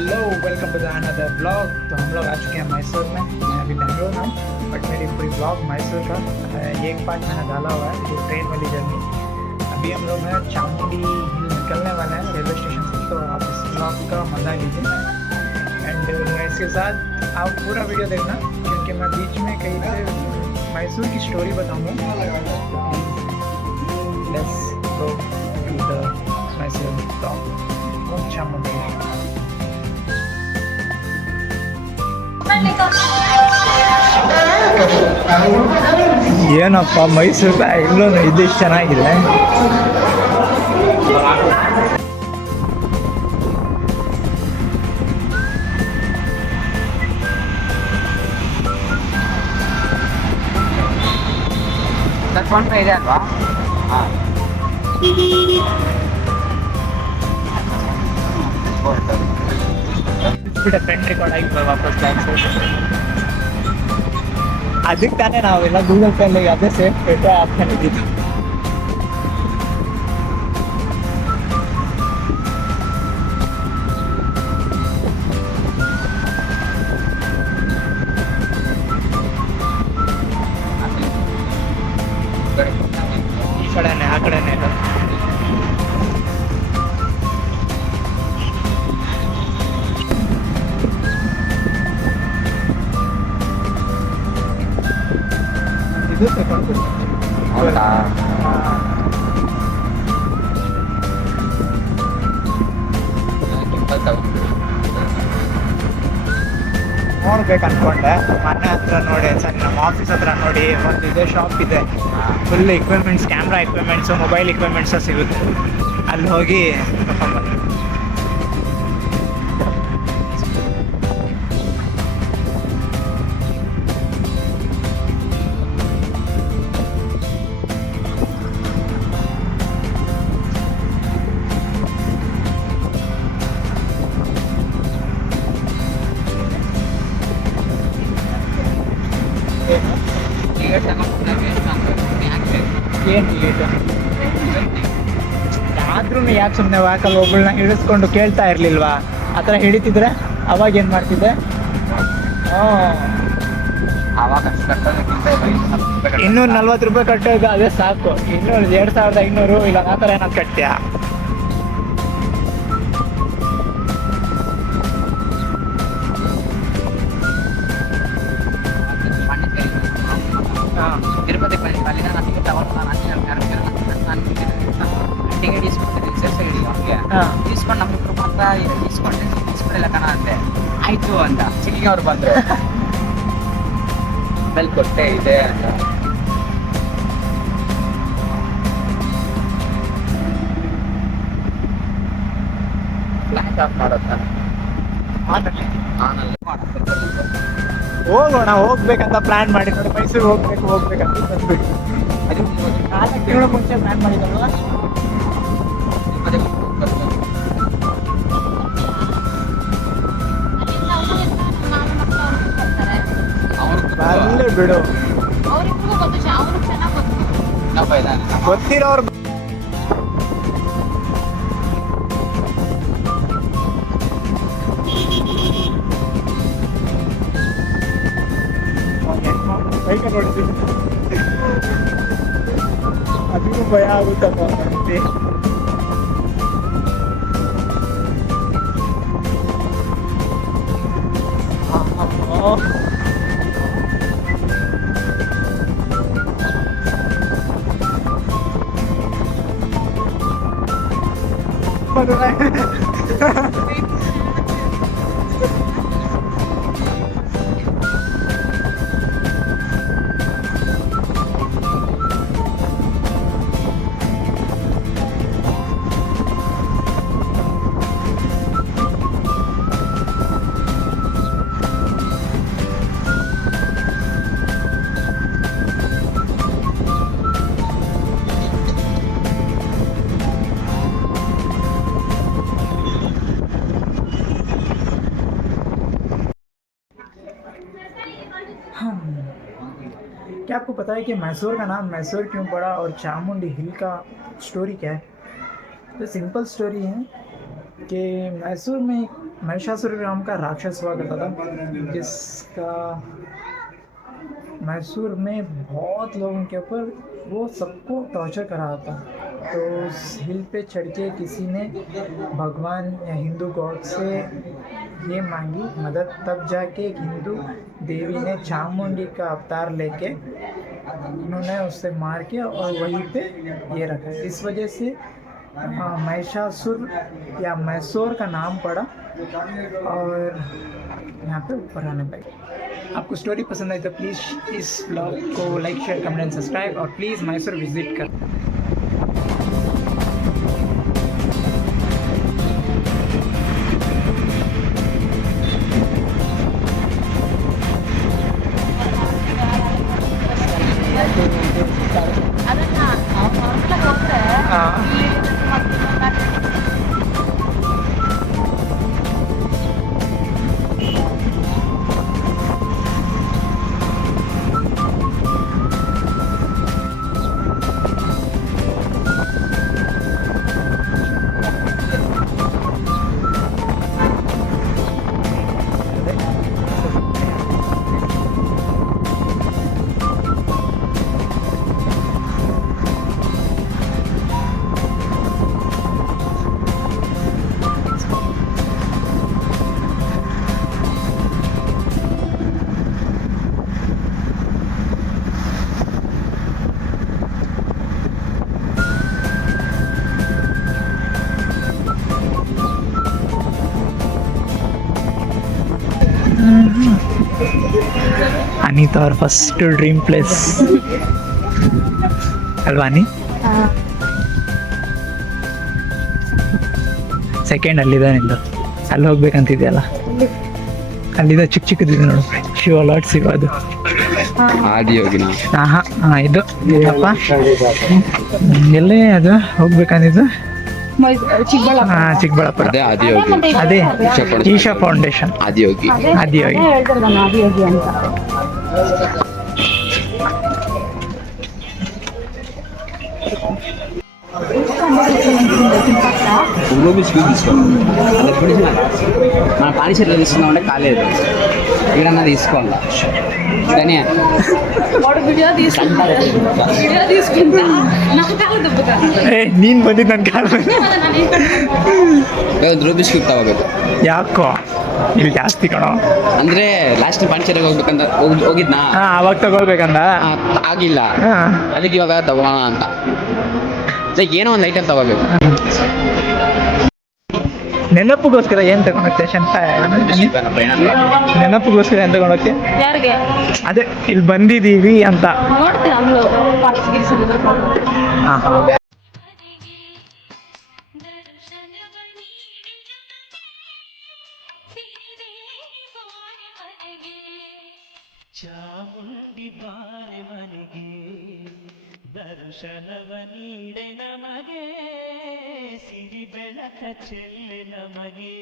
Hello welcome to the another blog. तो हम लोग आ चुके हैं मैसूर में। मैं अभी बेंगलोर में हूँ बट मेरी पूरी ब्लॉग मैसूर का ये एक पार्ट मैंने डाला हुआ है, जो ट्रेन वाली जर्नी। अभी हम लोग हैं चामुंडी हिल निकलने वाले हैं रेलवे स्टेशन से, तो आप इस ब्लॉग का मज़ा लीजिए। एंड इसके साथ आप पूरा वीडियो देखना क्योंकि मैं बीच में कहीं से मैसूर की स्टोरी बताऊँगा। Let's go to the Mysore blog Chamundi. ಏನಪ್ಪ ಮೈಸೂರು ಇಲ್ಲೂ ಇದು ಚೆನ್ನಾಗಿದೆ. ಇದೆ ಅಲ್ವಾ? ಫ್ರೆಂಡ್ ರೆಕಾರ್ಡ್ ಆಗಿ ವಾಪಸ್ ಬ್ಯಾಕ್ ಅದಕ್ಕೆ ತಾನೇ ನಾವೆಲ್ಲ ಗೂಗಲ್ ಪೇಲಿ ಅದೇ ಸೇಫ್ ಪೇಟೆ ಆಪ್ಷನ್ ಇದ್ದಿದ್ದು. ಈ ಕಡೆನೇ ಆ ಕಡೆನೇ ಇದು ಹೌದಾ? ನೋಡ್ಬೇಕು ಅನ್ಕೊಂಡೆ. ಮನೆ ಹತ್ರ ನೋಡಿ, ಸರ್ ನಮ್ಮ ಆಫೀಸ್ ಹತ್ರ ನೋಡಿ ಒಂದು ಇದೆ ಶಾಪ್ ಇದೆ, full equipments, camera equipments, mobile equipments ಸಿಗುತ್ತೆ. ಅಲ್ಲಿ ಹೋಗಿ ತಗೊಂಡ್ಬಂದೆ. ಏನು ಲೇಟ್ ಆದ್ರೂ ಯಾಕೆ ಸುಮ್ಮನೆ ವಾಕಲ್ಲಿ ಒಬ್ಬಳನ್ನ ಹಿಡಿಸ್ಕೊಂಡು ಕೇಳ್ತಾ ಇರಲಿಲ್ವಾ? ಆ ಥರ ಹಿಡಿತಿದ್ರೆ ಅವಾಗ ಏನು ಮಾಡ್ತಿದ್ದೆ? ₹240 ಕಟ್ಟೋದು ಅದೇ ಸಾಕು. 2500 ಇಲ್ಲ ಆ ಥರ ಏನಾದ್ರು ಕಟ್ತೀಯಾ? తిరుపతి పైన నాకు టవర్ ಟಿಕೆಟ್ ಇಸ್ಕೊಡ್ತೀನಿ ಸರ್ ಅವ್ರಿಗೆ తీసుకొని ನಮ್ಮ ಅಂತ ಇಸ್ಕೊಂಡೆ ಇಸ್ಕೊಡಿಲ್ಲ ಕಣ ಅಂದೆ. ಆಯ್ತು ಅಂತ ಚಿಲ್ಲಿಗೆ ಅವ್ರು ಬಂದರು. ಆಮೇಲೆ ಕೊಟ್ಟೆ ಇದೆ ಅಂತ ಫ್ಲಾಶ್ ಆಫ್ ಮಾಡೋದು ಹೋಗೋಣ, ಹೋಗ್ಬೇಕಂತ ಪ್ಲಾನ್ ಮಾಡಿ ನೋಡಿ. ಮೈಸೂರಿಗೆ ಹೋಗ್ಬೇಕಂತ ಬಂದ್ಬಿಟ್ಟು 4 ತಿಂಗಳ ಮುಂಚೆ ಪ್ಲಾನ್ ಮಾಡಿದಲ್ವ. ಅಲ್ಲೇ ಬಿಡು, ಗೊತ್ತಿರೋರು ಬೈಕ ನೋಡ್ತೀನಿ. ಅದಕ್ಕೂ ಭಯ ಆಗುತ್ತಪ್ಪ ನನಗೆ. क्या आपको पता है कि मैसूर का नाम मैसूर क्यों पड़ा और चामुंडी हिल का स्टोरी क्या है? तो सिंपल स्टोरी है कि मैसूर में महिषासुर नाम का राक्षस हुआ करता था जिसका मैसूर में बहुत लोगों के ऊपर वो सबको टॉर्चर करा था। तो उस हिल पे चढ़ के किसी ने भगवान या हिंदू गॉड से ये मांगी मदद, तब जाके एक हिंदू देवी ने चामुंडी का अवतार लेके उन्होंने उससे मार के और वहीं पे ये रखा। इस वजह से महिषासुर या मैसूर का नाम पड़ा और यहाँ पे ऊपर आने लगे। आपको स्टोरी पसंद आई तो प्लीज़ इस ब्लॉग को like share comment and subscribe और प्लीज़ मैसूर विजिट कर। ಅನಿತಾ ಅವ್ರ ಫಸ್ಟ್ ಡ್ರೀಮ್ ಪ್ಲೇಸ್ ಅಲ್ವಾ ಅನಿ? ಸೆಕೆಂಡ್ ಅಲ್ಲಿದೆ ನಿಂದು, ಅಲ್ಲಿ ಹೋಗ್ಬೇಕಂತಿದೆಯಲ್ಲ, ಅಲ್ಲಿದೆ ಚಿಕ್ಕ ಚಿಕ್ಕದಿದೆ ನೋಡು, ಶಿವ ಲಾಟ್ ಸಿಗೋದು. ಹಾಂ ಇದು ಅಪ್ಪ ಎಲ್ಲೇ ಅದು ಹೋಗ್ಬೇಕಂದಿದ್ದು ಚಿಕ್ಕಬಳ್ಳಾಪುರ. ಅದೇ ಈಶಾ ಫೌಂಡೇಶನ್ ಆದಿಯೋಗಿ. మన పానీ చెట్లు తీసుకున్నామంటే కాలేదు, ఇక్కడ తీసుకోవాలి. కానీ ನೀನು ಬಂದಿದ್ದು ನನ್ನ ಕಾಲ ಬಿಸ್ಕಿಟ್ ತಗೋಬೇಕು. ಯಾಕೋ ಇಲ್ಲಿ ಜಾಸ್ತಿ ಕಣೋ, ಅಂದ್ರೆ ಲಾಸ್ಟ್ ಪಾಂಡಿಚೇರಿಗೆ ಹೋಗ್ಬೇಕಂತ ಹೋಗಿದ್ನಾ, ಅವಾಗ ತಗೋಬೇಕಂದ ಆಗಿಲ್ಲ, ಅದಕ್ಕೆ ಇವಾಗ ತಗೋಣ ಅಂತ ಏನೋ ಒಂದು ಐಟಮ್ ತಗೋಬೇಕು. ನೆನಪಿಗೋಸ್ಕರ ಏನ್ ತಗೊಂಡೋಗ್ತೀಯ ಶಂತ? ನೆನಪಿಗೋಸ್ಕರ ಏನ್ ತಗೊಂಡೋಗ್ತೀಯ? ಅದೇ ಇಲ್ಲಿ ಬಂದಿದೀವಿ ಅಂತ. ಚಾಮುಂಡಿ ಬಾರೆ ಮನೆಗೆ ದರ್ಶನವ ನೀಡೆ ನಮಗೆ, ಸಿರಿ ಬೆಳಕ ಚೆಲ್ಲೆ ನಮಗೆ.